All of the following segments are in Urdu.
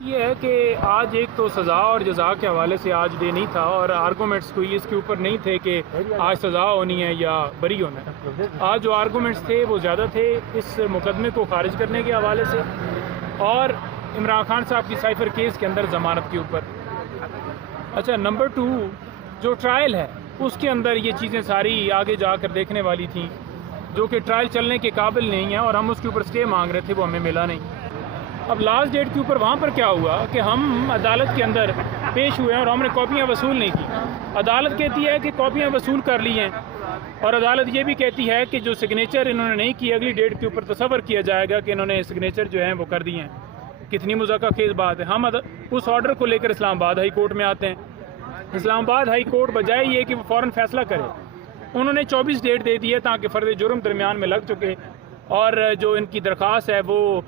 یہ ہے کہ آج ایک تو سزا اور جزا کے حوالے سے آج ڈے نہیں تھا اور آرگومنٹس کوئی اس کے اوپر نہیں تھے کہ آج سزا ہونی ہے یا بری ہونا ہے۔ آج جو آرگومنٹس تھے وہ زیادہ تھے اس مقدمے کو خارج کرنے کے حوالے سے اور عمران خان صاحب کی سائفر کیس کے اندر ضمانت کے اوپر۔ اچھا، نمبر 2 جو ٹرائل ہے اس کے اندر یہ چیزیں ساری آگے جا کر دیکھنے والی تھیں جو کہ ٹرائل چلنے کے قابل نہیں ہیں اور ہم اس کے اوپر سٹے مانگ رہے تھے، وہ ہمیں ملا نہیں۔ اب لاسٹ ڈیٹ کے اوپر وہاں پر کیا ہوا کہ ہم عدالت کے اندر پیش ہوئے ہیں اور ہم نے کاپیاں وصول نہیں کی۔ عدالت کہتی ہے کہ کاپیاں وصول کر لی ہیں اور عدالت یہ بھی کہتی ہے کہ جو سگنیچر انہوں نے نہیں کی اگلی ڈیٹ کے اوپر تصور کیا جائے گا کہ انہوں نے سگنیچر جو ہیں وہ کر دیے ہیں۔ کتنی مذاکرہ خیز بات ہے۔ ہم اس آرڈر کو لے کر اسلام آباد ہائی کورٹ میں آتے ہیں۔ اسلام آباد ہائی کورٹ بجائے یہ کہ وہ فوراً فیصلہ کرے، انہوں نے 24 ڈیٹ دے دی ہے تاکہ فرد جرم درمیان میں لگ چکے اور جو ان کی درخواست ہے وہ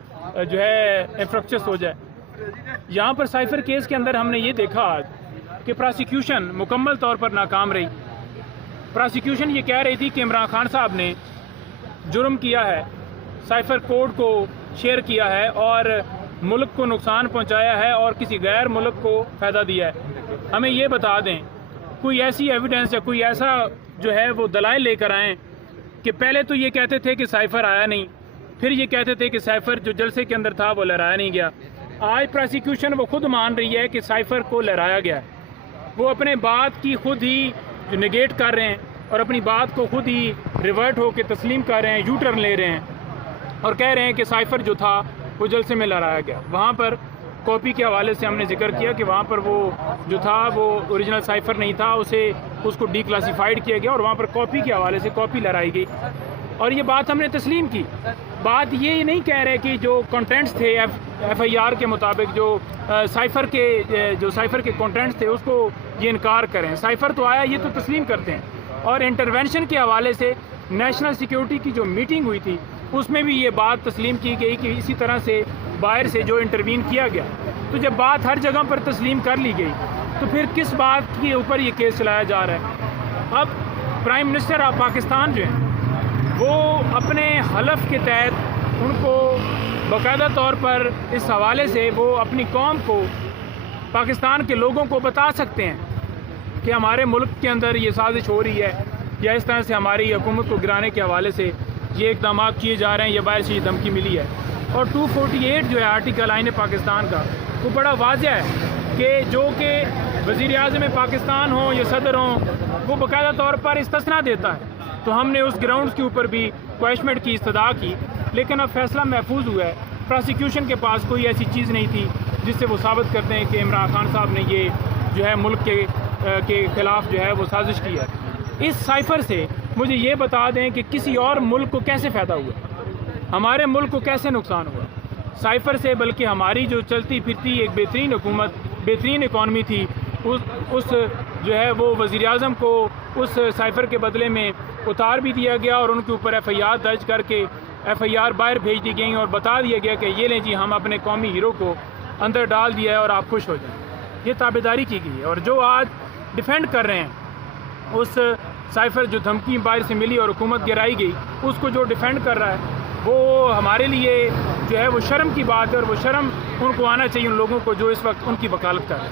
جو ہے انفرکچس ہو جائے۔ یہاں پر سائفر کیس کے اندر ہم نے یہ دیکھا آج کہ پراسیکیوشن مکمل طور پر ناکام رہی۔ پراسیکیوشن یہ کہہ رہی تھی کہ عمران خان صاحب نے جرم کیا ہے، سائفر کوڈ کو شیئر کیا ہے اور ملک کو نقصان پہنچایا ہے اور کسی غیر ملک کو فائدہ دیا ہے۔ ہمیں یہ بتا دیں کوئی ایسی ایویڈنس یا کوئی ایسا جو ہے وہ دلائل لے کر آئیں کہ پہلے تو یہ کہتے تھے کہ سائفر آیا نہیں، پھر یہ کہتے تھے کہ سائفر جو جلسے کے اندر تھا وہ لہرایا نہیں گیا۔ آج پراسیکیوشن وہ خود مان رہی ہے کہ سائفر کو لہرایا گیا ہے۔ وہ اپنے بات کی خود ہی جو نگیٹ کر رہے ہیں اور اپنی بات کو خود ہی ریورٹ ہو کے تسلیم کر رہے ہیں، یو ٹرن لے رہے ہیں اور کہہ رہے ہیں کہ سائفر جو تھا وہ جلسے میں لہرایا گیا۔ وہاں پر کاپی کے حوالے سے ہم نے ذکر کیا کہ وہاں پر وہ جو تھا وہ اوریجنل سائفر نہیں تھا، اس کو ڈی کلاسیفائڈ کیا گیا اور وہاں پر کاپی کے حوالے سے کاپی لہرائی گئی اور یہ بات ہم نے تسلیم کی۔ بات یہ نہیں کہہ رہے کہ جو کنٹینٹس تھے ایف آئی آر کے مطابق جو سائفر کے کنٹینٹس تھے اس کو یہ انکار کریں۔ سائفر تو آیا، یہ تو تسلیم کرتے ہیں۔ اور انٹرونشن کے حوالے سے نیشنل سیکیورٹی کی جو میٹنگ ہوئی تھی اس میں بھی یہ بات تسلیم کی گئی کہ اسی طرح سے باہر سے جو انٹروین کیا گیا۔ تو جب بات ہر جگہ پر تسلیم کر لی گئی تو پھر کس بات کے اوپر یہ کیس چلایا جا رہا ہے؟ اب پرائم منسٹر آف پاکستان جو ہیں وہ اپنے حلف کے تحت ان کو باقاعدہ طور پر اس حوالے سے وہ اپنی قوم کو، پاکستان کے لوگوں کو بتا سکتے ہیں کہ ہمارے ملک کے اندر یہ سازش ہو رہی ہے یا اس طرح سے ہماری حکومت کو گرانے کے حوالے سے یہ اقدامات کیے جا رہے ہیں یا باہر سے یہ دھمکی ملی ہے۔ اور 248 جو ہے آرٹیکل آئین پاکستان کا وہ بڑا واضح ہے کہ جو کہ وزیر اعظم پاکستان ہوں یا صدر ہوں وہ باقاعدہ طور پر استثنا دیتا ہے۔ تو ہم نے اس گراؤنڈز کے اوپر بھی کویشمنٹ کی استدعا کی، لیکن اب فیصلہ محفوظ ہوا ہے۔ پراسیکیوشن کے پاس کوئی ایسی چیز نہیں تھی جس سے وہ ثابت کرتے ہیں کہ عمران خان صاحب نے یہ جو ہے ملک کے خلاف جو ہے وہ سازش کی ہے۔ اس سائفر سے مجھے یہ بتا دیں کہ کسی اور ملک کو کیسے فائدہ ہوا، ہمارے ملک کو کیسے نقصان ہوا سائفر سے؟ بلکہ ہماری جو چلتی پھرتی ایک بہترین حکومت، بہترین اکانومی تھی، اس جو ہے وہ وزیر اعظم کو اس سائفر کے بدلے میں اتار بھی دیا گیا اور ان کے اوپر ایف آئی آر درج کر کے ایف آئی آر باہر بھیج دی گئیں اور بتا دیا گیا کہ یہ لیں جی ہم اپنے قومی ہیرو کو اندر ڈال دیا ہے اور آپ خوش ہو جائیں۔ یہ تابعداری کی گئی ہے اور جو آج ڈیفینڈ کر رہے ہیں اس سائفر جو دھمکی باہر سے ملی اور حکومت گرائی گئی، اس کو جو ڈیفینڈ کر رہا ہے وہ ہمارے لیے جو ہے وہ شرم کی بات ہے اور وہ شرم ان کو آنا چاہیے، ان لوگوں کو جو اس وقت ان کی وکالت کر رہے ہیں۔